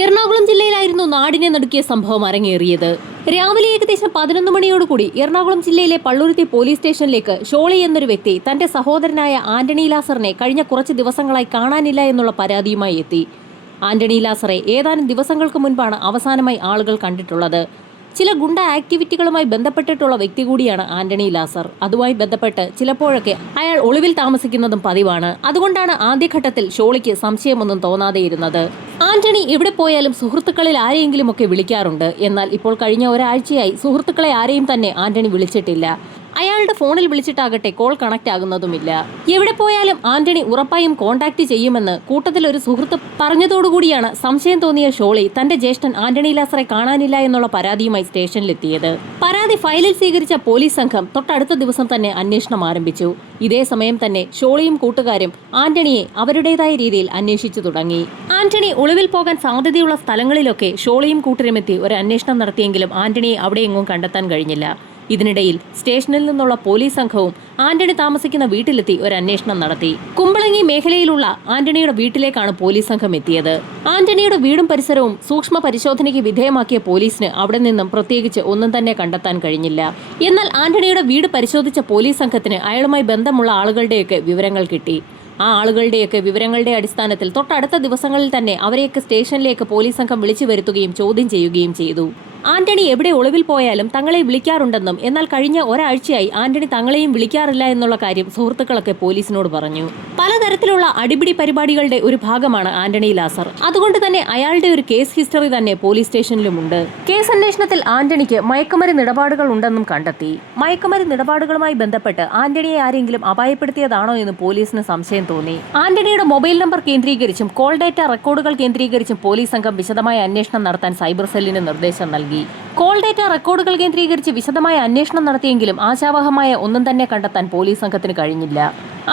എറണാകുളം ജില്ലയിലായിരുന്നു നാടിനെ നടുക്കിയ സംഭവം അരങ്ങേറിയത്. രാവിലെ ഏകദേശം 11 മണിയോടുകൂടി എറണാകുളം ജില്ലയിലെ പള്ളുരുത്തി പോലീസ് സ്റ്റേഷനിലേക്ക് ഷോളി എന്നൊരു വ്യക്തി തന്റെ സഹോദരനായ ആന്റണി ലാസറിനെ കഴിഞ്ഞ കുറച്ച് ദിവസങ്ങളായി കാണാനില്ല എന്നുള്ള പരാതിയുമായി എത്തി. ആന്റണി ലാസറെ ഏതാനും ദിവസങ്ങൾക്ക് മുൻപാണ് അവസാനമായി ആളുകൾ കണ്ടിട്ടുള്ളത്. ചില ഗുണ്ട ആക്ടിവിറ്റികളുമായി ബന്ധപ്പെട്ടിട്ടുള്ള വ്യക്തി കൂടിയാണ് ആന്റണി ലാസർ. അതുമായി ബന്ധപ്പെട്ട് ചിലപ്പോഴൊക്കെ അയാൾ ഒളിവിൽ താമസിക്കുന്നതും പതിവാണ്. അതുകൊണ്ടാണ് ആദ്യഘട്ടത്തിൽ ഷോളിക്ക് സംശയമൊന്നും തോന്നാതെയിരുന്നത്. ആന്റണി എവിടെ പോയാലും സുഹൃത്തുക്കളിൽ ആരെയെങ്കിലും ഒക്കെ വിളിക്കാറുണ്ട്. എന്നാൽ ഇപ്പോൾ കഴിഞ്ഞ ഒരാഴ്ചയായി സുഹൃത്തുക്കളെ ആരെയും തന്നെ ആന്റണി വിളിച്ചിട്ടില്ല. അയാളുടെ ഫോണിൽ വിളിച്ചിട്ടാകട്ടെ കോൾ കണക്ട് ആകുന്നതുമില്ല. എവിടെ പോയാലും ആന്റണി ഉറപ്പായും കോണ്ടാക്ട് ചെയ്യുമെന്ന് കൂട്ടത്തിൽ ഒരു സുഹൃത്ത് പറഞ്ഞതോടുകൂടിയാണ് സംശയം തോന്നിയ ഷോളി തന്റെ ജ്യേഷ്ഠൻ ആന്റണി ലാസറെ കാണാനില്ല എന്നുള്ള പരാതിയുമായി സ്റ്റേഷനിലെത്തിയത്. പരാതി ഫയലിൽ സ്വീകരിച്ച പോലീസ് സംഘം തൊട്ടടുത്ത ദിവസം തന്നെ അന്വേഷണം ആരംഭിച്ചു. ഇതേ സമയം തന്നെ ഷോളിയും കൂട്ടുകാരും ആന്റണിയെ അവരുടേതായ രീതിയിൽ അന്വേഷിച്ചു തുടങ്ങി. ആന്റണി ഒളിവിൽ പോകാൻ സാധ്യതയുള്ള സ്ഥലങ്ങളിലൊക്കെ ഷോളിയും കൂട്ടരുമെത്തി ഒരു അന്വേഷണം നടത്തിയെങ്കിലും ആന്റണിയെ അവിടെയെങ്ങും കണ്ടെത്താൻ കഴിഞ്ഞില്ല. ഇതിനിടയിൽ സ്റ്റേഷനിൽ നിന്നുള്ള പോലീസ് സംഘവും ആന്റണി താമസിക്കുന്ന വീട്ടിലെത്തി ഒരു അന്വേഷണം നടത്തി. കുമ്പളങ്ങി മേഖലയിലുള്ള ആന്റണിയുടെ വീട്ടിലേക്കാണ് പോലീസ് സംഘം എത്തിയത്. ആന്റണിയുടെ വീടും പരിസരവും സൂക്ഷ്മ പരിശോധനയ്ക്ക് വിധേയമാക്കിയ പോലീസിന് അവിടെ നിന്നും പ്രത്യേകിച്ച് ഒന്നും തന്നെ കണ്ടെത്താൻ കഴിഞ്ഞില്ല. എന്നാൽ ആന്റണിയുടെ വീട് പരിശോധിച്ച പോലീസ് സംഘത്തിന് അയാളുമായി ബന്ധമുള്ള ആളുകളുടെയൊക്കെ വിവരങ്ങൾ കിട്ടി. ആ ആളുകളുടെയൊക്കെ വിവരങ്ങളുടെ അടിസ്ഥാനത്തിൽ തൊട്ടടുത്ത ദിവസങ്ങളിൽ തന്നെ അവരെയൊക്കെ സ്റ്റേഷനിലേക്ക് പോലീസ് സംഘം വിളിച്ചു വരുത്തുകയും ചോദ്യം ചെയ്യുകയും ചെയ്തു. ആന്റണി എവിടെ ഒളിവിൽ പോയാലും തങ്ങളെ വിളിക്കാറുണ്ടെന്നും എന്നാൽ കഴിഞ്ഞ ഒരാഴ്ചയായി ആന്റണി തങ്ങളെയും വിളിക്കാറില്ല എന്നുള്ള കാര്യം സുഹൃത്തുക്കളൊക്കെ പോലീസിനോട് പറഞ്ഞു. പലതരത്തിലുള്ള അടിപിടി പരിപാടികളുടെ ഒരു ഭാഗമാണ് ആന്റണി ലാസർ. അതുകൊണ്ട് തന്നെ അയാളുടെ ഒരു കേസ് ഹിസ്റ്ററി തന്നെ പോലീസ് സ്റ്റേഷനിലുമുണ്ട്. കേസ് അന്വേഷണത്തിൽ ആന്റണിക്ക് മയക്കുമരുന്ന് ഇടപാടുകൾ ഉണ്ടെന്നും കണ്ടെത്തി. മയക്കുമരുന്ന് ഇടപാടുകളുമായി ബന്ധപ്പെട്ട് ആന്റണിയെ ആരെങ്കിലും അപായപ്പെടുത്തിയതാണോ എന്ന് പോലീസിന് സംശയം തോന്നി. ആന്റണിയുടെ മൊബൈൽ നമ്പർ കേന്ദ്രീകരിച്ചും കോൾ ഡേറ്റ റെക്കോർഡുകൾ കേന്ദ്രീകരിച്ചും പോലീസ് സംഘം വിശദമായ അന്വേഷണം നടത്താൻ സൈബർ സെല്ലിന് നിർദ്ദേശം നൽകി. കോൾ ഡേറ്റ റെക്കോർഡുകൾ കേന്ദ്രീകരിച്ച് വിശദമായ അന്വേഷണം നടത്തിയെങ്കിലും ആശാവഹമായ ഒന്നും തന്നെ കണ്ടെത്താൻ പോലീസ് സംഘത്തിന് കഴിഞ്ഞില്ല.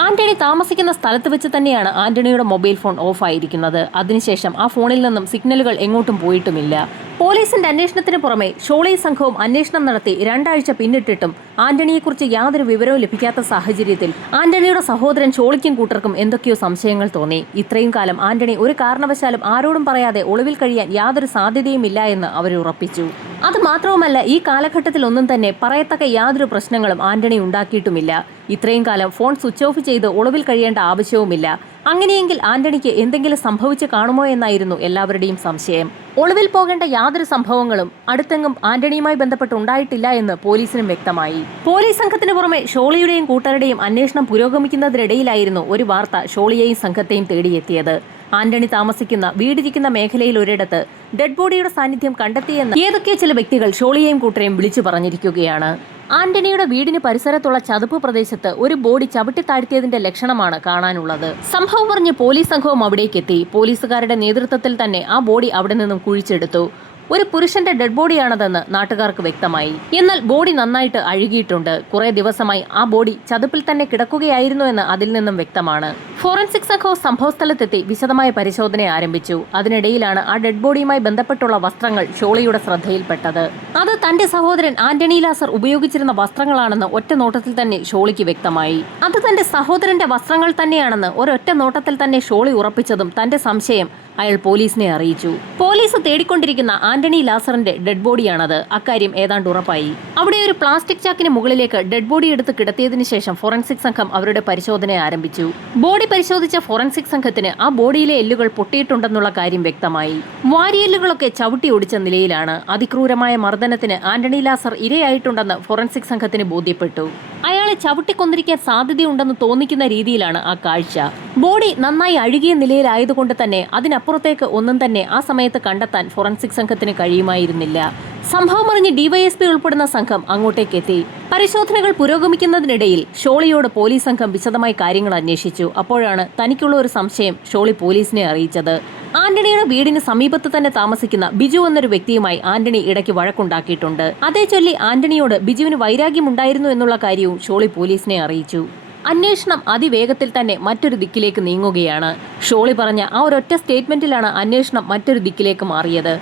ആന്റണി താമസിക്കുന്ന സ്ഥലത്ത് വെച്ച് തന്നെയാണ് ആന്റണിയുടെ മൊബൈൽ ഫോൺ ഓഫ് ആയിരിക്കുന്നത്. അതിനുശേഷം ആ ഫോണിൽ നിന്നും സിഗ്നലുകൾ എങ്ങോട്ടും പോയിട്ടുമില്ല. പോലീസിന്റെ അന്വേഷണത്തിന് പുറമെ ഷോളി സംഘവും അന്വേഷണം നടത്തി 2 ആഴ്ച പിന്നിട്ടിട്ടും ആന്റണിയെക്കുറിച്ച് യാതൊരു വിവരവും ലഭിക്കാത്ത സാഹചര്യത്തിൽ ആന്റണിയുടെ സഹോദരൻ ഷോളിക്കും കൂട്ടർക്കും എന്തൊക്കെയോ സംശയങ്ങൾ തോന്നി. ഇത്രയും കാലം ആന്റണി ഒരു കാരണവശാലും ആരോടും പറയാതെ ഒളിവിൽ കഴിയാൻ യാതൊരു സാധ്യതയുമില്ല എന്ന് അവർ ഉറപ്പിച്ചു. അത് മാത്രവുമല്ല, ഈ കാലഘട്ടത്തിൽ ഒന്നും തന്നെ പറയത്തക്ക യാതൊരു പ്രശ്നങ്ങളും ആന്റണി ഉണ്ടാക്കിയിട്ടുമില്ല. ഇത്രയും കാലം ഫോൺ സ്വിച്ച് ഓഫ് ചെയ്ത് ഒളിവിൽ കഴിയേണ്ട ആവശ്യവുമില്ല. അങ്ങനെയെങ്കിൽ ആന്റണിക്ക് എന്തെങ്കിലും സംഭവിച്ചു കാണുമോ എന്നായിരുന്നു എല്ലാവരുടെയും സംശയം. ഒളിവിൽ പോകേണ്ട യാതൊരു സംഭവങ്ങളും അടുത്തെങ്ങും ആന്റണിയുമായി ബന്ധപ്പെട്ട് ഉണ്ടായിട്ടില്ല എന്ന് പോലീസിനും വ്യക്തമായി. പോലീസ് സംഘത്തിന് പുറമെ ഷോളിയുടെയും കൂട്ടരുടെയും അന്വേഷണം പുരോഗമിക്കുന്നതിനിടയിലായിരുന്നു ഒരു വാർത്ത ഷോളിയെയും സംഘത്തെയും തേടിയെത്തിയത്. ആന്റണി താമസിക്കുന്ന വീടിരിക്കുന്ന മേഖലയിൽ ഒരിടത്ത് ഡെഡ് ബോഡിയുടെ സാന്നിധ്യം കണ്ടെത്തിയെന്ന് ഏതൊക്കെ ചില വ്യക്തികൾ ഷോളിയെയും കൂട്ടരെയും വിളിച്ചു പറഞ്ഞിരിക്കുകയാണ്. ആന്റണിയുടെ വീടിന് പരിസരത്തുള്ള ചതുപ്പ് പ്രദേശത്ത് ഒരു ബോഡി ചവിട്ടി താഴ്ത്തിയതിന്റെ ലക്ഷണമാണ് കാണാനുള്ളത്. സംഭവം പറഞ്ഞ് പോലീസ് സംഘവും അവിടേക്കെത്തി. പോലീസുകാരുടെ നേതൃത്വത്തിൽ തന്നെ ആ ബോഡി അവിടെ നിന്നും കുഴിച്ചെടുത്തു. ഒരു പുരുഷന്റെ ഡെഡ് ബോഡിയാണതെന്ന് നാട്ടുകാർക്ക് വ്യക്തമായി. എന്നാൽ ബോഡി നന്നായിട്ട് അഴുകിയിട്ടുണ്ട്. കുറെ ദിവസമായി ആ ബോഡി ചതുപ്പിൽ തന്നെ കിടക്കുകയായിരുന്നു എന്ന് അതിൽ നിന്നും വ്യക്തമാണ്. ഫോറൻസിക് സംഘവും സംഭവസ്ഥലത്തെത്തി വിശദമായ പരിശോധന ആരംഭിച്ചു. അതിനിടയിലാണ് ആ ഡെഡ് ബോഡിയുമായി ബന്ധപ്പെട്ടുള്ള വസ്ത്രങ്ങൾ ഷോളിയുടെ ശ്രദ്ധയിൽപ്പെട്ടത്. അത് തന്റെ സഹോദരൻ ആന്റണി ലാസർ ഉപയോഗിച്ചിരുന്ന വസ്ത്രങ്ങളാണെന്ന് ഒറ്റ നോട്ടത്തിൽ തന്നെ ഷോളിക്ക് വ്യക്തമായി. അത് തന്റെ സഹോദരന്റെ വസ്ത്രങ്ങൾ തന്നെയാണെന്ന് ഒരൊറ്റ നോട്ടത്തിൽ തന്നെ ഷോളി ഉറപ്പിച്ചതും തന്റെ സംശയം അയാൾ പോലീസിനെ അറിയിച്ചു. പോലീസ് തേടിക്കൊണ്ടിരിക്കുന്ന ആന്റണി ലാസറിന്റെ ഡെഡ് ബോഡിയാണത്. അക്കാര്യം ഏതാണ്ട് ഉറപ്പായി. അവിടെ ഒരു പ്ലാസ്റ്റിക് ചാക്കിന് മുകളിലേക്ക് ഡെഡ് ബോഡി എടുത്ത് കിടത്തിയതിനു ശേഷം ഫോറൻസിക് സംഘം അവരുടെ പരിശോധന ആരംഭിച്ചു. ബോഡി പരിശോധിച്ച ഫോറൻസിക് സംഘത്തിന് ആ ബോഡിയിലെ എല്ലുകൾ പൊട്ടിയിട്ടുണ്ടെന്നുള്ള കാര്യം വ്യക്തമായി. വാരിയെല്ലുകളൊക്കെ ചവിട്ടി ഒടിച്ച നിലയിലാണ്. അതിക്രൂരമായ മർദ്ദനത്തിന് ആന്റണി ലാസർ ഇരയായിട്ടുണ്ടെന്ന് ഫോറൻസിക് സംഘത്തിന് ബോധ്യപ്പെട്ടു. അയാളെ ചവിട്ടിക്കൊന്നിരിക്കാൻ സാധ്യതയുണ്ടെന്ന് തോന്നിക്കുന്ന രീതിയിലാണ് ആ കാഴ്ച. ബോഡി നന്നായി അഴുകിയ നിലയിലായതുകൊണ്ട് തന്നെ അതിനപ്പുറത്തേക്ക് ഒന്നും തന്നെ ആ സമയത്ത് കണ്ടെത്താൻ ഫോറൻസിക് സംഘത്തിന് കഴിയുമായിരുന്നില്ല. സംഭവം അറിഞ്ഞ് ഡിവൈഎസ്പി ഉൾപ്പെടുന്ന സംഘം അങ്ങോട്ടേക്ക് എത്തി. പരിശോധനകൾ പുരോഗമിക്കുന്നതിനിടയിൽ ഷോളിയോട് പോലീസ് സംഘം വിശദമായി കാര്യങ്ങൾ അന്വേഷിച്ചു. അപ്പോഴാണ് തനിക്കുള്ള ഒരു സംശയം ഷോളി പോലീസിനെ അറിയിച്ചത്. ആന്റണിയുടെ വീടിന് സമീപത്ത് തന്നെ താമസിക്കുന്ന ബിജു എന്നൊരു വ്യക്തിയുമായി ആന്റണി ഇടയ്ക്ക് വഴക്കുണ്ടാക്കിയിട്ടുണ്ട്. അതേ ചൊല്ലി ആന്റണിയോട് ബിജുവിന് വൈരാഗ്യമുണ്ടായിരുന്നു എന്നുള്ള കാര്യവും ഷോളി പോലീസിനെ അറിയിച്ചു. അന്വേഷണം അതിവേഗത്തിൽ തന്നെ മറ്റൊരു ദിക്കിലേക്ക് നീങ്ങുകയാണ്. ഷോളി പറഞ്ഞ ആ ഒരൊറ്റ സ്റ്റേറ്റ്മെന്റിലാണ് അന്വേഷണം മറ്റൊരു ദിക്കിലേക്ക് മാറിയത്.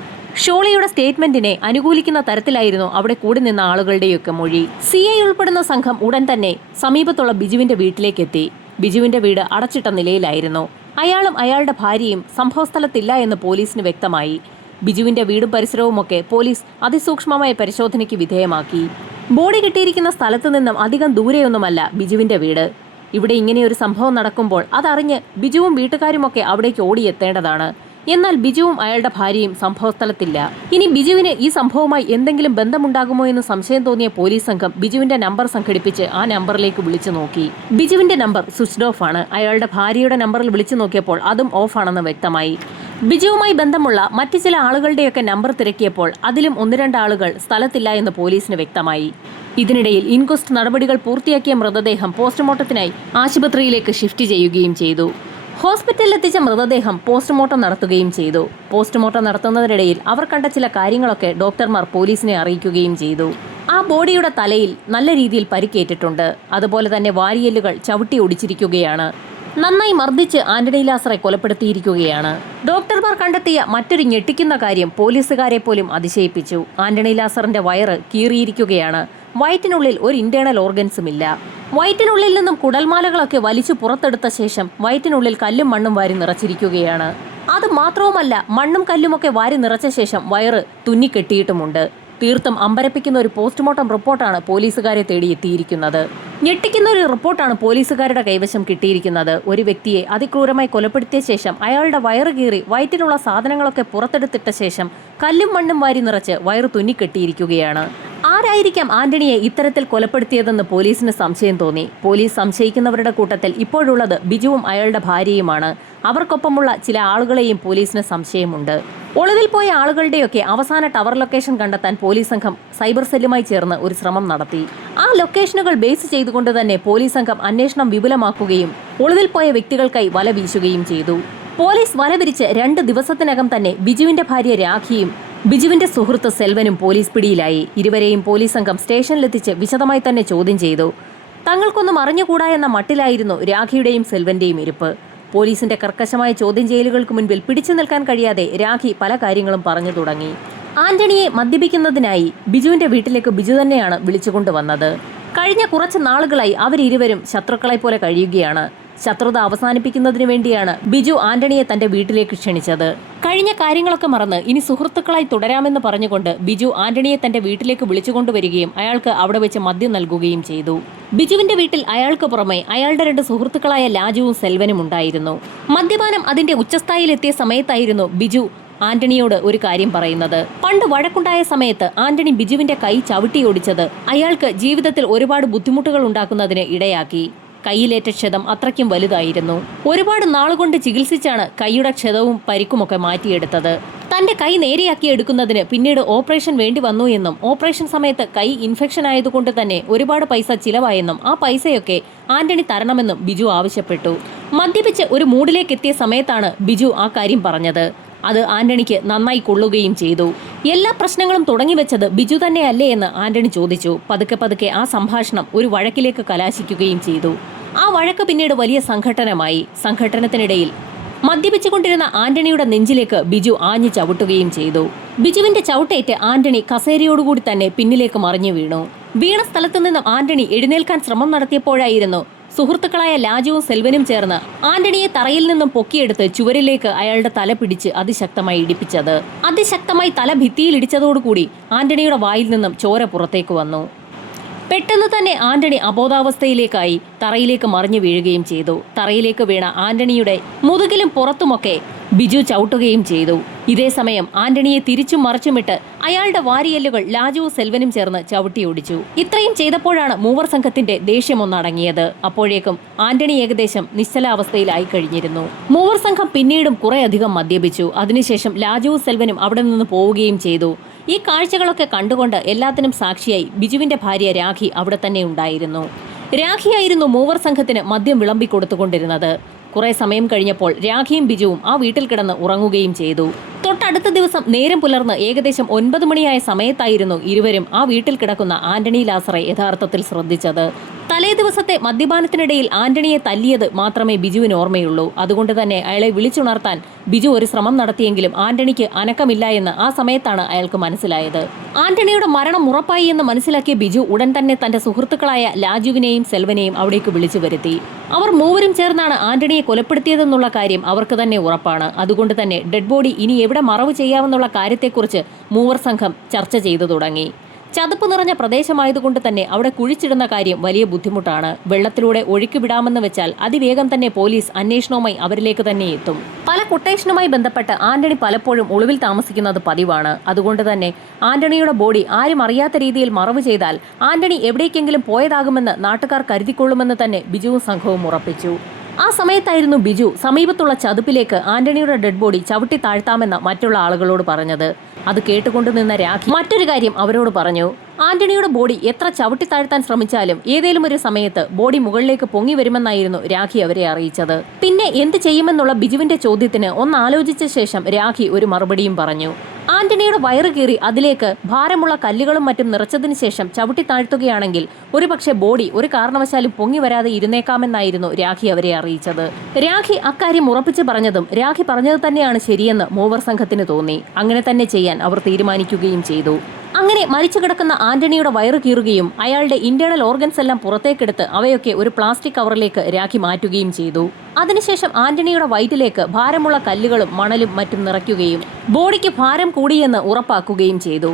ഷോളിയുടെ സ്റ്റേറ്റ്മെന്റിനെ അനുകൂലിക്കുന്ന തരത്തിലായിരുന്നു അവിടെ കൂടി നിന്ന ആളുകളുടെയൊക്കെ മൊഴി. CI ഉൾപ്പെടുന്ന സംഘം ഉടൻ തന്നെ സമീപത്തുള്ള ബിജുവിന്റെ വീട്ടിലേക്കെത്തി. ബിജുവിന്റെ വീട് അടച്ചിട്ട നിലയിലായിരുന്നു. അയാളും അയാളുടെ ഭാര്യയും സംഭവസ്ഥലത്തില്ല എന്ന് പോലീസിന് വ്യക്തമായി. ബിജുവിന്റെ വീടും പരിസരവുമൊക്കെ പോലീസ് അതിസൂക്ഷ്മമായ പരിശോധനയ്ക്ക് വിധേയമാക്കി. ബോഡി കിട്ടിയിരിക്കുന്ന സ്ഥലത്തു നിന്നും അധികം ദൂരെയൊന്നുമല്ല ബിജുവിന്റെ വീട്. ഇവിടെ ഇങ്ങനെയൊരു സംഭവം നടക്കുമ്പോൾ അതറിഞ്ഞ് ബിജുവും വീട്ടുകാരുമൊക്കെ അവിടേക്ക് ഓടിയെത്തേണ്ടതാണ്. എന്നാൽ ബിജുവും അയാളുടെ ഭാര്യയും സംഭവസ്ഥലത്തില്ല. ഇനി ബിജുവിന് ഈ സംഭവവുമായി എന്തെങ്കിലും ബന്ധമുണ്ടാകുമോ എന്ന് സംശയം തോന്നിയ പോലീസ് സംഘം ബിജുവിന്റെ നമ്പർ സംഘടിപ്പിച്ച് ആ നമ്പറിലേക്ക് വിളിച്ചു നോക്കി. ബിജുവിന്റെ നമ്പർ സ്വിച്ച്ഡ് ഓഫ് ആണ്. അയാളുടെ ഭാര്യയുടെ നമ്പറിൽ വിളിച്ചു നോക്കിയപ്പോൾ അതും ഓഫ് ആണെന്ന് വ്യക്തമായി. ബിജുവുമായി ബന്ധമുള്ള മറ്റു ചില ആളുകളുടെയൊക്കെ നമ്പർ തിരക്കിയപ്പോൾ അതിലും 1-2 ആളുകൾ സ്ഥലത്തില്ല എന്ന് പോലീസിന് വ്യക്തമായി. ഇതിനിടയിൽ ഇൻക്വസ്റ്റ് നടപടികൾ പൂർത്തിയാക്കിയ മൃതദേഹം പോസ്റ്റ്മോർട്ടത്തിനായി ആശുപത്രിയിലേക്ക് ഷിഫ്റ്റ് ചെയ്യുകയും ചെയ്തു. ഹോസ്പിറ്റലിലെത്തിച്ച മൃതദേഹം പോസ്റ്റ്മോർട്ടം നടത്തുകയും ചെയ്തു. പോസ്റ്റ്മോർട്ടം നടത്തുന്നതിനിടയിൽ അവർ കണ്ട ചില കാര്യങ്ങളൊക്കെ ഡോക്ടർമാർ പോലീസിനെ അറിയിക്കുകയും ചെയ്തു. ആ ബോഡിയുടെ തലയിൽ നല്ല രീതിയിൽ പരിക്കേറ്റിട്ടുണ്ട്. അതുപോലെ തന്നെ വാരിയെല്ലുകൾ ചവിട്ടി ഒടിച്ചിരിക്കുകയാണ്. നന്നായി മർദ്ദിച്ച് ആന്റണി ലാസറെ കൊലപ്പെടുത്തിയിരിക്കുകയാണ്. ഡോക്ടർമാർ കണ്ടെത്തിയ മറ്റൊരു ഞെട്ടിക്കുന്ന കാര്യം പോലീസുകാരെ പോലും അതിശയിപ്പിച്ചു. ആന്റണി ലാസറിന്റെ വയറ് കീറിയിരിക്കുകയാണ്. വയറ്റിനുള്ളിൽ ഒരു ഇന്റേണൽ ഓർഗൻസും ഇല്ല. വയറ്റിനുള്ളിൽ നിന്നും കുടൽമാലകളൊക്കെ വലിച്ചു പുറത്തെടുത്ത ശേഷം വയറ്റിനുള്ളിൽ കല്ലും മണ്ണും വാരി നിറച്ചിരിക്കുകയാണ്. അത് മാത്രവുമല്ല, മണ്ണും കല്ലുമൊക്കെ വാരി നിറച്ച ശേഷം വയറ് തുന്നിക്കെട്ടിയിട്ടുമുണ്ട്. തീർത്തും അമ്പരപ്പിക്കുന്ന ഒരു പോസ്റ്റ്മോർട്ടം റിപ്പോർട്ടാണ് പോലീസുകാരെ തേടിയെത്തിയിരിക്കുന്നത്. ഞെട്ടിക്കുന്ന ഒരു റിപ്പോർട്ടാണ് പോലീസുകാരുടെ കൈവശം കിട്ടിയിരിക്കുന്നത്. ഒരു വ്യക്തിയെ അതിക്രൂരമായി കൊലപ്പെടുത്തിയ ശേഷം അയാളുടെ വയറ് കീറി വയറ്റിലുള്ള സാധനങ്ങളൊക്കെ പുറത്തെടുത്തിട്ട ശേഷം കല്ലും മണ്ണും വാരി നിറച്ച് വയറ് തുന്നിക്കെട്ടിയിരിക്കുകയാണ്. ആരായിരിക്കാം ആന്റണിയെ ഇത്തരത്തിൽ കൊലപ്പെടുത്തിയതെന്ന് പോലീസിന് സംശയം തോന്നി. പോലീസ് സംശയിക്കുന്നവരുടെ കൂട്ടത്തിൽ ഇപ്പോഴുള്ളത് ബിജുവും അയാളുടെ ഭാര്യയുമാണ്. അവർക്കൊപ്പമുള്ള ചില ആളുകളെയും പോലീസിന് സംശയമുണ്ട്. ഒളിവിൽ പോയ ആളുകളുടെയൊക്കെ അവസാന ടവർ ലൊക്കേഷൻ കണ്ടെത്താൻ പോലീസ് സംഘം സൈബർ സെല്ലുമായി ചേർന്ന് ഒരു ശ്രമം നടത്തി. ആ ലൊക്കേഷനുകൾ ബേസ് ചെയ്തുകൊണ്ട് തന്നെ പോലീസ് സംഘം അന്വേഷണം വിപുലമാക്കുകയും ഒളിവിൽ പോയ വ്യക്തികൾക്കായി വല വീശുകയും ചെയ്തു. പോലീസ് വല വിരിച്ച് 2 ദിവസത്തിനകം തന്നെ ബിജുവിന്റെ ഭാര്യ രാഖിയും ബിജുവിന്റെ സുഹൃത്ത് സെൽവനും പോലീസ് പിടിയിലായി. ഇരുവരെയും പോലീസ് സംഘം സ്റ്റേഷനിലെത്തിച്ച് വിശദമായി തന്നെ ചോദ്യം ചെയ്തു. തങ്ങൾക്കൊന്നും അറിഞ്ഞുകൂടാ എന്ന മട്ടിലായിരുന്നു രാഖിയുടെയും സെൽവന്റെയും ഇരിപ്പ്. പോലീസിന്റെ കർക്കശമായ ചോദ്യം ചെയ്യലുകൾക്ക് മുൻപിൽ പിടിച്ചു നിൽക്കാൻ കഴിയാതെ രാഖി പല കാര്യങ്ങളും പറഞ്ഞു തുടങ്ങി. ആന്റണിയെ മദ്യപിക്കുന്നതിനായി ബിജുവിന്റെ വീട്ടിലേക്ക് ബിജു തന്നെയാണ് വിളിച്ചുകൊണ്ടുവന്നത്. കഴിഞ്ഞ കുറച്ച് നാളുകളായി അവരിരുവരും ശത്രുക്കളെ പോലെ കഴിയുകയാണ്. ശത്രുത അവസാനിപ്പിക്കുന്നതിന് വേണ്ടിയാണ് ബിജു ആന്റണിയെ തന്റെ വീട്ടിലേക്ക് ക്ഷണിച്ചത്. കഴിഞ്ഞ കാര്യങ്ങളൊക്കെ മറന്ന് ഇനി സുഹൃത്തുക്കളായി തുടരാമെന്ന് പറഞ്ഞുകൊണ്ട് ബിജു ആന്റണിയെ തന്റെ വീട്ടിലേക്ക് വിളിച്ചുകൊണ്ടുവരികയും അയാൾക്ക് അവിടെ വെച്ച് മദ്യം നൽകുകയും ചെയ്തു. ബിജുവിന്റെ വീട്ടിൽ അയാൾക്ക് പുറമെ അയാളുടെ 2 സുഹൃത്തുക്കളായ ലാജുവും സെൽവനും ഉണ്ടായിരുന്നു. മദ്യപാനം അതിന്റെ ഉച്ചസ്ഥായിലെത്തിയ സമയത്തായിരുന്നു ബിജു ആന്റണിയോട് ഒരു കാര്യം പറയുന്നത്. പണ്ട് വഴക്കുണ്ടായ സമയത്ത് ആന്റണി ബിജുവിന്റെ കൈ ചവിട്ടിയൊടിച്ചത് അയാൾക്ക് ജീവിതത്തിൽ ഒരുപാട് ബുദ്ധിമുട്ടുകൾ ഉണ്ടാക്കുന്നതിന് ഇടയാക്കി. കൈയിലേറ്റ ക്ഷതം അത്രയ്ക്കും വലുതായിരുന്നു. ഒരുപാട് നാളുകൊണ്ട് ചികിത്സിച്ചാണ് കൈയുടെ ക്ഷതവും പരിക്കുമൊക്കെ മാറ്റിയെടുത്തത്. തന്റെ കൈ നേരെയാക്കി എടുക്കുന്നതിന് പിന്നീട് ഓപ്പറേഷൻ വേണ്ടി വന്നു എന്നും ഓപ്പറേഷൻ സമയത്ത് കൈ ഇൻഫെക്ഷൻ ആയതുകൊണ്ട് തന്നെ ഒരുപാട് പൈസ ചിലവായെന്നും ആ പൈസയൊക്കെ ആന്റണി തരണമെന്നും ബിജു ആവശ്യപ്പെട്ടു. മദ്യപിച്ച് ഒരു മൂഡിലേക്ക് എത്തിയ സമയത്താണ് ബിജു ആ കാര്യം പറഞ്ഞത്. അത് ആന്റണിക്ക് നന്നായി കൊള്ളുകയും ചെയ്തു. എല്ലാ പ്രശ്നങ്ങളും തുടങ്ങിവെച്ചത് ബിജു തന്നെയല്ലേ എന്ന് ആന്റണി ചോദിച്ചു. പതുക്കെ ആ സംഭാഷണം ഒരു വഴക്കിലേക്ക് കലാശിക്കുകയും ചെയ്തു. ആ വഴക്ക് പിന്നീട് വലിയ സംഘട്ടനമായി. സംഘട്ടനത്തിനിടയിൽ മദ്യപിച്ചുകൊണ്ടിരുന്ന ആന്റണിയുടെ നെഞ്ചിലേക്ക് ബിജു ആഞ്ഞു ചവിട്ടുകയും ചെയ്തു. ബിജുവിന്റെ ചവിട്ടേറ്റ് ആന്റണി കസേരയോടുകൂടി തന്നെ പിന്നിലേക്ക് മറിഞ്ഞു വീണു. വീണ സ്ഥലത്തു നിന്നും ആന്റണി എഴുന്നേൽക്കാൻ ശ്രമം നടത്തിയപ്പോഴായിരുന്നു സുഹൃത്തുക്കളായ ലാജുവും സെൽവനും ചേർന്ന് ആന്റണിയെ തറയിൽ നിന്നും പൊക്കിയെടുത്ത് ചുവരിലേക്ക് അയാളുടെ തല പിടിച്ച് അതിശക്തമായി ഇടിപ്പിച്ചത്. അതിശക്തമായി തല ഭിത്തിയിൽ ഇടിച്ചതോടുകൂടി ആന്റണിയുടെ വായിൽ നിന്നും ചോര പുറത്തേക്ക് വന്നു. പെട്ടെന്ന് തന്നെ ആന്റണി അബോധാവസ്ഥയിലേക്കായി തറയിലേക്ക് മറിഞ്ഞു വീഴുകയും ചെയ്തു. തറയിലേക്ക് വീണ ആന്റണിയുടെ മുതുകിലും പുറത്തുമൊക്കെ ബിജു ചവിട്ടുകയും ചെയ്തു. ഇതേസമയം ആന്റണിയെ തിരിച്ചും മറിച്ചുമിട്ട് അയാളുടെ വാരിയെല്ലുകൾ ലാജുവും സെൽവനും ചേർന്ന് ചവിട്ടിയൊടിച്ചു. ഇത്രയും ചെയ്തപ്പോഴാണ് മൂവർ സംഘത്തിന്റെ ദേഷ്യമൊന്നടങ്ങിയത്. അപ്പോഴേക്കും ആന്റണി ഏകദേശം നിശ്ചലാവസ്ഥയിലായി കഴിഞ്ഞിരുന്നു. മൂവർ സംഘം പിന്നീടും കുറേയധികം മദ്യപിച്ചു. അതിനുശേഷം ലാജുവും സെൽവനും അവിടെ നിന്ന് പോവുകയും ചെയ്തു. ഈ കാഴ്ചകളൊക്കെ കണ്ടുകൊണ്ട് എല്ലാത്തിനും സാക്ഷിയായി ബിജുവിന്റെ ഭാര്യ രാഖി അവിടെ തന്നെ ഉണ്ടായിരുന്നു. രാഖിയായിരുന്നു മൂവർ സംഘത്തിന് മദ്യം വിളമ്പിക്കൊടുത്തുകൊണ്ടിരുന്നത്. കുറെ സമയം കഴിഞ്ഞപ്പോൾ രാഖിയും ബിജുവും ആ വീട്ടിൽ കിടന്ന് ഉറങ്ങുകയും ചെയ്തു. തൊട്ടടുത്ത ദിവസം നേരം പുലർന്ന് ഏകദേശം 9 മണിയായ സമയത്തായിരുന്നു ഇരുവരും ആ വീട്ടിൽ കിടക്കുന്ന ആന്റണി ലാസറെ യഥാർത്ഥത്തിൽ ശ്രദ്ധിച്ചത്. തലേ ദിവസത്തെ മദ്യപാനത്തിനിടയിൽ ആന്റണിയെ തല്ലിയത് മാത്രമേ ബിജുവിന് ഓർമ്മയുള്ളൂ. അതുകൊണ്ട് തന്നെ അയാളെ വിളിച്ചുണർത്താൻ ബിജു ഒരു ശ്രമം നടത്തിയെങ്കിലും ആന്റണിക്ക് അനക്കമില്ല എന്ന് ആ സമയത്താണ് അയാൾക്ക് മനസ്സിലായത്. ആന്റണിയുടെ മരണം ഉറപ്പായി എന്ന് മനസ്സിലാക്കിയ ബിജു ഉടൻ തന്നെ തന്റെ സുഹൃത്തുക്കളായ ലാജുവിനെയും സെൽവനെയും അവിടേക്ക് വിളിച്ചു വരുത്തി. അവർ മൂവരും ചേർന്നാണ് ആന്റണിയെ കൊലപ്പെടുത്തിയതെന്നുള്ള കാര്യം അവർക്ക് തന്നെ ഉറപ്പാണ്. അതുകൊണ്ട് തന്നെ ഡെഡ് ബോഡി ഇനി എവിടെ മറവ് ചെയ്യാമെന്നുള്ള കാര്യത്തെക്കുറിച്ച് മൂവർ സംഘം ചർച്ച ചെയ്തു തുടങ്ങി. ചതുപ്പ് നിറഞ്ഞ പ്രദേശമായതുകൊണ്ട് തന്നെ അവിടെ കുഴിച്ചിടുന്ന കാര്യം വലിയ ബുദ്ധിമുട്ടാണ്. വെള്ളത്തിലൂടെ ഒഴുക്കിവിടാമെന്ന് വെച്ചാൽ അതിവേഗം തന്നെ പോലീസ് അന്വേഷണവുമായി അവരിലേക്ക് തന്നെ എത്തും. പല കൊട്ടേഷനുമായി ബന്ധപ്പെട്ട് ആന്റണി പലപ്പോഴും ഒളിവിൽ താമസിക്കുന്നത് പതിവാണ്. അതുകൊണ്ട് തന്നെ ആന്റണിയുടെ ബോഡി ആരും അറിയാത്ത രീതിയിൽ മറവ് ചെയ്താൽ ആന്റണി എവിടേക്കെങ്കിലും പോയതാകുമെന്ന് നാട്ടുകാർ കരുതിക്കൊള്ളുമെന്ന് തന്നെ ബിജുവും സംഘവും ഉറപ്പിച്ചു. ആ സമയത്തായിരുന്നു ബിജു സമീപത്തുള്ള ചതുപ്പിലേക്ക് ആന്റണിയുടെ ഡെഡ് ബോഡി ചവിട്ടി താഴ്ത്താമെന്ന് മറ്റുള്ള ആളുകളോട് പറഞ്ഞത്. അത് കേട്ടുകൊണ്ടു നിന്ന രാഖി മറ്റൊരു കാര്യം അവരോട് പറഞ്ഞു. ആന്റണിയുടെ ബോഡി എത്ര ചവിട്ടി താഴ്ത്താൻ ശ്രമിച്ചാലും ഏതേലും ഒരു സമയത്ത് ബോഡി മുകളിലേക്ക് പൊങ്ങി വരുമെന്നായിരുന്നു രാഖി അവരെ അറിയിച്ചത്. പിന്നെ എന്ത് ചെയ്യുമെന്നുള്ള ബിജുവിന്റെ ചോദ്യത്തിന് ഒന്നാലോചിച്ച ശേഷം രാഖി ഒരു മറുപടിയും പറഞ്ഞു. ആന്റണിയുടെ വയറ് കീറി അതിലേക്ക് ഭാരമുള്ള കല്ലുകളും മറ്റും നിറച്ചതിന് ശേഷം ചവിട്ടി താഴ്ത്തുകയാണെങ്കിൽ ഒരുപക്ഷെ ബോഡി ഒരു കാരണവശാലും പൊങ്ങി വരാതെ ഇരുന്നേക്കാമെന്നായിരുന്നു രാഖി അവരെ അറിയിച്ചത്. രാഖി അക്കാര്യം ഉറപ്പിച്ചു പറഞ്ഞതും രാഖി പറഞ്ഞത് തന്നെയാണ് ശരിയെന്ന് മൂവർ സംഘത്തിന് തോന്നി. അങ്ങനെ തന്നെ ചെയ്യാൻ അവർ തീരുമാനിക്കുകയും ചെയ്തു. അങ്ങനെ മരിച്ചു കിടക്കുന്ന ആന്റണിയുടെ വയറ് കീറുകയും അയാളുടെ ഇന്റേണൽ ഓർഗൻസ് എല്ലാം പുറത്തേക്കെടുത്ത് അവയൊക്കെ ഒരു പ്ലാസ്റ്റിക് കവറിലേക്ക് രാഖി മാറ്റുകയും ചെയ്തു. അതിനുശേഷം ആന്റണിയുടെ വയറ്റിലേക്ക് ഭാരമുള്ള കല്ലുകളും മണലും മറ്റും നിറയ്ക്കുകയും ബോഡിക്ക് ഭാരം കൂടിയെന്ന് ഉറപ്പാക്കുകയും ചെയ്തു.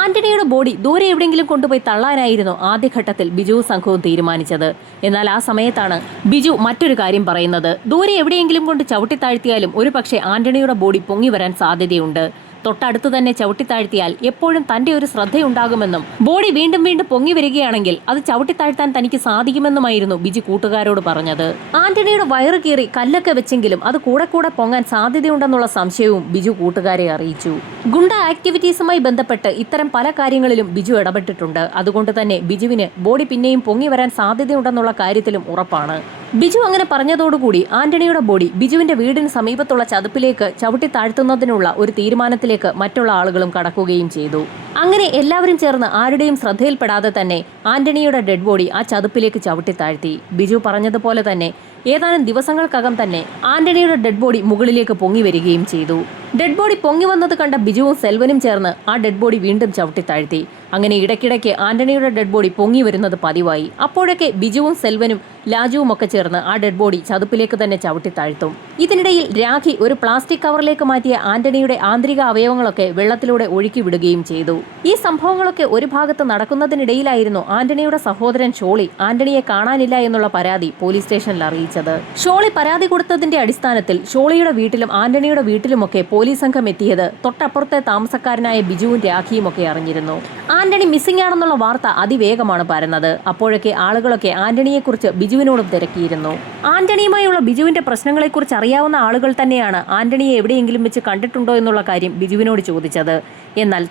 ആന്റണിയുടെ ബോഡി ദൂരെ എവിടെയെങ്കിലും കൊണ്ടുപോയി തള്ളാനായിരുന്നു ആദ്യഘട്ടത്തിൽ ബിജു സംഘവും തീരുമാനിച്ചത്. എന്നാൽ ആ സമയത്താണ് ബിജു മറ്റൊരു കാര്യം പറയുന്നത്. ദൂരെ എവിടെയെങ്കിലും കൊണ്ട് ചവിട്ടിത്താഴ്ത്തിയാലും ഒരു പക്ഷേ ആന്റണിയുടെ ബോഡി പൊങ്ങി വരാൻ സാധ്യതയുണ്ട്. തൊട്ടടുത്ത് തന്നെ ചവിട്ടിത്താഴ്ത്തിയാൽ എപ്പോഴും തന്റെ ഒരു ശ്രദ്ധയുണ്ടാകുമെന്നും ബോഡി വീണ്ടും വീണ്ടും പൊങ്ങി വരികയാണെങ്കിൽ അത് ചവിട്ടിത്താഴ്ത്താൻ തനിക്ക് സാധിക്കുമെന്നുമായിരുന്നു ബിജു കൂട്ടുകാരോട് പറഞ്ഞത്. ആന്റണിയുടെ വയറ് കീറി കല്ലൊക്കെ വെച്ചെങ്കിലും അത് കൂടെ കൂടെ പൊങ്ങാൻ സാധ്യതയുണ്ടെന്നുള്ള സംശയവും ബിജു കൂട്ടുകാരെ അറിയിച്ചു. ഗുണ്ട ആക്ടിവിറ്റീസുമായി ബന്ധപ്പെട്ട് ഇത്തരം പല കാര്യങ്ങളിലും ബിജു ഇടപെട്ടിട്ടുണ്ട്. അതുകൊണ്ട് തന്നെ ബിജുവിന് ബോഡി പിന്നെയും പൊങ്ങി വരാൻ സാധ്യതയുണ്ടെന്നുള്ള കാര്യത്തിലും ഉറപ്പാണ്. ബിജു അങ്ങനെ പറഞ്ഞതോടുകൂടി ആന്റണിയുടെ ബോഡി ബിജുവിന്റെ വീടിന് സമീപത്തുള്ള ചതുപ്പിലേക്ക് ചവിട്ടി താഴ്ത്തുന്നതിനുള്ള ഒരു തീരുമാനത്തിലേക്ക് മറ്റുള്ള ആളുകളും കടക്കുകയും ചെയ്തു. അങ്ങനെ എല്ലാവരും ചേർന്ന് ആരുടെയും ശ്രദ്ധയിൽപ്പെടാതെ തന്നെ ആന്റണിയുടെ ഡെഡ് ബോഡി ആ ചതുപ്പിലേക്ക് ചവിട്ടി താഴ്ത്തി. ബിജു പറഞ്ഞതുപോലെ തന്നെ ഏതാനും ദിവസങ്ങൾക്കകം തന്നെ ആന്റണിയുടെ ഡെഡ് ബോഡി മുകളിലേക്ക് പൊങ്ങി വരികയും ചെയ്തു. ഡെഡ് ബോഡി പൊങ്ങി വന്നത് കണ്ട ബിജുവും സെൽവനും ചേർന്ന് ആ ഡെഡ് ബോഡി വീണ്ടും ചവിട്ടി താഴ്ത്തി. അങ്ങനെ ഇടയ്ക്കിടയ്ക്ക് ആന്റണിയുടെ ഡെഡ് ബോഡി പൊങ്ങി വരുന്നത് പതിവായി. അപ്പോഴൊക്കെ ബിജുവും സെൽവനും ലാജുവും ഒക്കെ ചേർന്ന് ആ ഡെഡ് ബോഡി ചതുപ്പിലേക്ക് തന്നെ ചവിട്ടി താഴ്ത്തും. ഇതിനിടയിൽ രാഖി ഒരു പ്ലാസ്റ്റിക് കവറിലേക്ക് മാറ്റിയ ആന്റണിയുടെ ആന്തരിക അവയവങ്ങളൊക്കെ വെള്ളത്തിലൂടെ ഒഴുക്കി വിടുകയും ചെയ്തു. ഈ സംഭവങ്ങളൊക്കെ ഒരു ഭാഗത്ത് നടക്കുന്നതിനിടയിലായിരുന്നു ആന്റണിയുടെ സഹോദരൻ ഷോളി ആന്റണിയെ കാണാനില്ല എന്നുള്ള പരാതി പോലീസ് സ്റ്റേഷനിൽ അറിയിച്ചത്. ഷോളി പരാതി കൊടുത്തതിന്റെ അടിസ്ഥാനത്തിൽ ഷോളിയുടെ വീട്ടിലും ആന്റണിയുടെ വീട്ടിലുമൊക്കെ പോലീസ് സംഘം എത്തിയത് തൊട്ടപ്പുറത്തെ താമസക്കാരനായ ബിജുവും രാഖിയും ഒക്കെ അറിഞ്ഞിരുന്നു. ആന്റണി മിസ്സിംഗ് ആണെന്നുള്ള വാർത്ത അതിവേഗമാണ് പരന്നത്. അപ്പോഴൊക്കെ ആളുകളൊക്കെ ആന്റണിയെക്കുറിച്ച് ബിജുവിനോടും തിരക്കിയിരുന്നു. ആന്റണിയുമായുള്ള ബിജുവിന്റെ പ്രശ്നങ്ങളെക്കുറിച്ച് അറിയാവുന്ന ആളുകൾ തന്നെയാണ് ആന്റണിയെ എവിടെയെങ്കിലും വെച്ച് കണ്ടിട്ടുണ്ടോ എന്നുള്ള കാര്യം ബിജുവിനോട് ചോദിച്ചത്. എന്നാൽ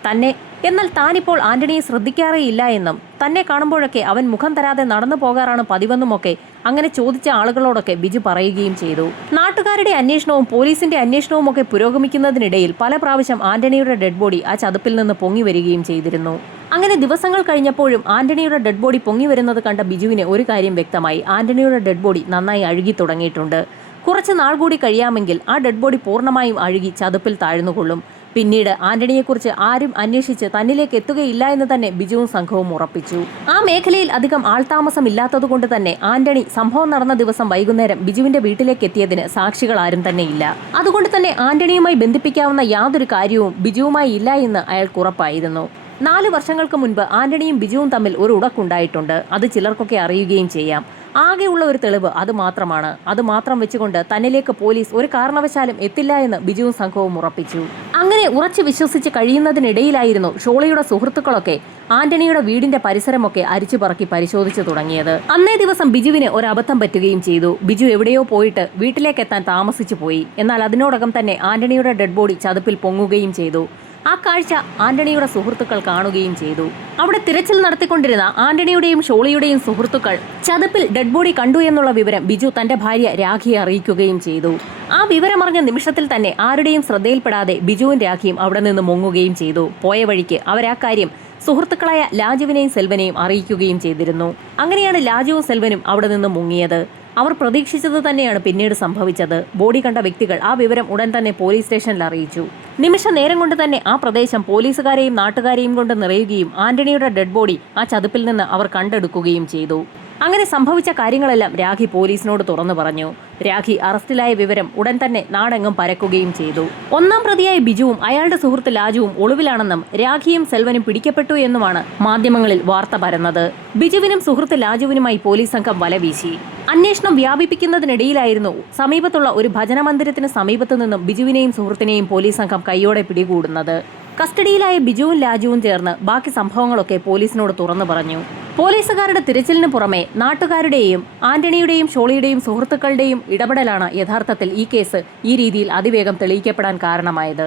താനിപ്പോൾ ആന്റണിയെ ശ്രദ്ധിക്കാറേയില്ല എന്നും തന്നെ കാണുമ്പോഴൊക്കെ അവൻ മുഖം തരാതെ നടന്നു പോകാറാണ് പതിവെന്നുമൊക്കെ അങ്ങനെ ചോദിച്ച ആളുകളോടൊക്കെ ബിജു പറയുകയും ചെയ്തു. നാട്ടുകാരുടെ അന്വേഷണവും പോലീസിന്റെ അന്വേഷണവും ഒക്കെ പുരോഗമിക്കുന്നതിനിടയിൽ പല പ്രാവശ്യം ആന്റണിയുടെ ഡെഡ് ബോഡി ആ ചതുപ്പിൽ നിന്ന് പൊങ്ങി വരികയും ചെയ്തിരുന്നു. അങ്ങനെ ദിവസങ്ങൾ കഴിഞ്ഞപ്പോഴും ആന്റണിയുടെ ഡെഡ് ബോഡി പൊങ്ങി വരുന്നത് കണ്ട ബിജുവിന് ഒരു കാര്യം വ്യക്തമായി. ആന്റണിയുടെ ഡെഡ് ബോഡി നന്നായി അഴുകി തുടങ്ങിയിട്ടുണ്ട്. കുറച്ച് നാൾ കൂടി കഴിയാമെങ്കിൽ ആ ഡെഡ് ബോഡി പൂർണ്ണമായും അഴുകി ചതുപ്പിൽ താഴ്ന്നുകൊള്ളും. പിന്നീട് ആന്റണിയെക്കുറിച്ച് ആരും അന്വേഷിച്ച് തന്നിലേക്ക് എത്തുകയില്ല എന്ന് തന്നെ ബിജുവും സംഘവും ഉറപ്പിച്ചു. ആ മേഖലയിൽ അധികം ആൾതാമസം ഇല്ലാത്തതുകൊണ്ട് തന്നെ ആന്റണി സംഭവം നടന്ന ദിവസം വൈകുന്നേരം ബിജുവിന്റെ വീട്ടിലേക്ക് എത്തിയതിന് സാക്ഷികൾ ആരും തന്നെ ഇല്ല. അതുകൊണ്ട് തന്നെ ആന്റണിയുമായി ബന്ധിപ്പിക്കാവുന്ന യാതൊരു കാര്യവും ബിജുവുമായി ഇല്ല എന്ന് അയാൾക്ക് ഉറപ്പായിരുന്നു. 4 വർഷങ്ങൾക്ക് മുൻപ് ആന്റണിയും ബിജുവും തമ്മിൽ ഒരു ഉടക്കുണ്ടായിട്ടുണ്ട്. അത് ചിലർക്കൊക്കെ അറിയുകയും ചെയ്യാം. ആകെയുള്ള ഒരു തെളിവ് അത് മാത്രമാണ്. അത് മാത്രം വെച്ചുകൊണ്ട് തന്നിലേക്ക് പോലീസ് ഒരു കാരണവശാലും എത്തില്ല എന്ന് ബിജുവും സംഘവും ഉറപ്പിച്ചു. അങ്ങനെ ഉറച്ചു വിശ്വസിച്ച് കഴിയുന്നതിനിടയിലായിരുന്നു ഷോളിയുടെ സുഹൃത്തുക്കളൊക്കെ ആന്റണിയുടെ വീടിന്റെ പരിസരമൊക്കെ അരിച്ചുപറക്കി പരിശോധിച്ചു തുടങ്ങിയത്. അന്നേ ദിവസം ബിജുവിന് ഒരു അബദ്ധം പറ്റുകയും ചെയ്തു. ബിജു എവിടെയോ പോയിട്ട് വീട്ടിലേക്ക് എത്താൻ താമസിച്ചു പോയി. എന്നാൽ അതിനോടകം തന്നെ ആന്റണിയുടെ ഡെഡ് ബോഡി ചതുപ്പിൽ പൊങ്ങുകയും ചെയ്തു. ആ കാഴ്ച ആന്റണിയുടെ സുഹൃത്തുക്കൾ കാണുകയും ചെയ്തു. അവിടെ തിരച്ചിൽ നടത്തിക്കൊണ്ടിരുന്ന ആന്റണിയുടെയും ഷോളിയുടെയും സുഹൃത്തുക്കൾ ചതുപ്പിൽ ഡെഡ് ബോഡി കണ്ടു എന്നുള്ള വിവരം ബിജു തന്റെ ഭാര്യ രാഖിയെ അറിയിക്കുകയും ചെയ്തു. ആ വിവരമറിഞ്ഞ നിമിഷത്തിൽ തന്നെ ആരുടെയും ശ്രദ്ധയിൽപ്പെടാതെ ബിജുവും രാഖിയും അവിടെ നിന്ന് മുങ്ങുകയും ചെയ്തു. പോയ വഴിക്ക് അവരാ കാര്യം സുഹൃത്തുക്കളായ ലാജുവിനെയും സെൽവനെയും അറിയിക്കുകയും ചെയ്തിരുന്നു. അങ്ങനെയാണ് ലാജുവും സെൽവനും അവിടെ നിന്ന് മുങ്ങിയത്. അവർ പ്രതീക്ഷിച്ചത് തന്നെയാണ് പിന്നീട് സംഭവിച്ചത്. ബോഡി കണ്ട വ്യക്തികൾ ആ വിവരം ഉടൻ തന്നെ പോലീസ് സ്റ്റേഷനിൽ അറിയിച്ചു. നിമിഷ നേരം കൊണ്ട് തന്നെ ആ പ്രദേശം പോലീസുകാരെയും നാട്ടുകാരെയും കൊണ്ട് നിറയുകയും ആന്റണിയുടെ ഡെഡ് ബോഡി ആ ചതുപ്പിൽ നിന്ന് അവർ കണ്ടെടുക്കുകയും ചെയ്തു. അങ്ങനെ സംഭവിച്ച കാര്യങ്ങളെല്ലാം രാഖി പോലീസിനോട് തുറന്നു പറഞ്ഞു. രാഖി അറസ്റ്റിലായ വിവരം ഉടൻ തന്നെ നാടെങ്ങും പരക്കുകയും ചെയ്തു. ഒന്നാം പ്രതിയായ ബിജുവും അയാളുടെ സുഹൃത്ത് ലാജുവും ഒളിവിലാണെന്നും രാഖിയും സെൽവനും പിടിക്കപ്പെട്ടു എന്നുമാണ് മാധ്യമങ്ങളിൽ വാർത്ത പരന്നത്. ബിജുവിനും സുഹൃത്ത് ലാജുവിനുമായി പോലീസ് സംഘം വലവീശി. അന്വേഷണം വ്യാപിപ്പിക്കുന്നതിനിടയിലായിരുന്നു സമീപത്തുള്ള ഒരു ഭജന മന്ദിരത്തിന് സമീപത്തു നിന്നും ബിജുവിനെയും സുഹൃത്തിനെയും പോലീസ് സംഘം കൈയോടെ പിടികൂടുന്നത്. കസ്റ്റഡിയിലായ ബിജുവും ലാജുവും ചേർന്ന് ബാക്കി സംഭവങ്ങളൊക്കെ പോലീസിനോട് തുറന്നു പറഞ്ഞു. പോലീസുകാരുടെ തിരച്ചിലിന് പുറമെ നാട്ടുകാരുടെയും ആന്റണിയുടെയും ഷോളിയുടെയും സുഹൃത്തുക്കളുടെയും ഇടപെടലാണ് യഥാർത്ഥത്തിൽ ഈ കേസ് ഈ രീതിയിൽ അതിവേഗം തെളിയിക്കപ്പെടാൻ കാരണമായത്.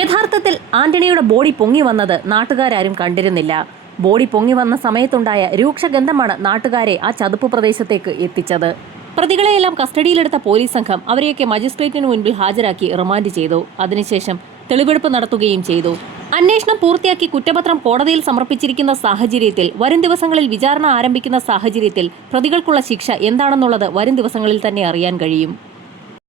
യഥാർത്ഥത്തിൽ ആന്റണിയുടെ ബോഡി പൊങ്ങി വന്നത് നാട്ടുകാരും കണ്ടിരുന്നില്ല. ബോഡി പൊങ്ങി വന്ന സമയത്തുണ്ടായ രൂക്ഷഗന്ധമാണ് നാട്ടുകാരെ ആ ചതുപ്പ് പ്രദേശത്തേക്ക് എത്തിച്ചത്. പ്രതികളെയെല്ലാം കസ്റ്റഡിയിലെടുത്ത പോലീസ് സംഘം അവരെയൊക്കെ മജിസ്ട്രേറ്റിന് മുൻപിൽ ഹാജരാക്കി റിമാൻഡ് ചെയ്തു. അതിനുശേഷം തെളിവെടുപ്പ് നടത്തുകയും ചെയ്തു. അന്വേഷണം പൂർത്തിയാക്കി കുറ്റപത്രം കോടതിയിൽ സമർപ്പിച്ചിരിക്കുന്ന സാഹചര്യത്തിൽ വരും ദിവസങ്ങളിൽ വിചാരണ ആരംഭിക്കുന്ന സാഹചര്യത്തിൽ പ്രതികൾക്കുള്ള ശിക്ഷ എന്താണെന്നുള്ളത് വരും ദിവസങ്ങളിൽ തന്നെ അറിയാൻ കഴിയും.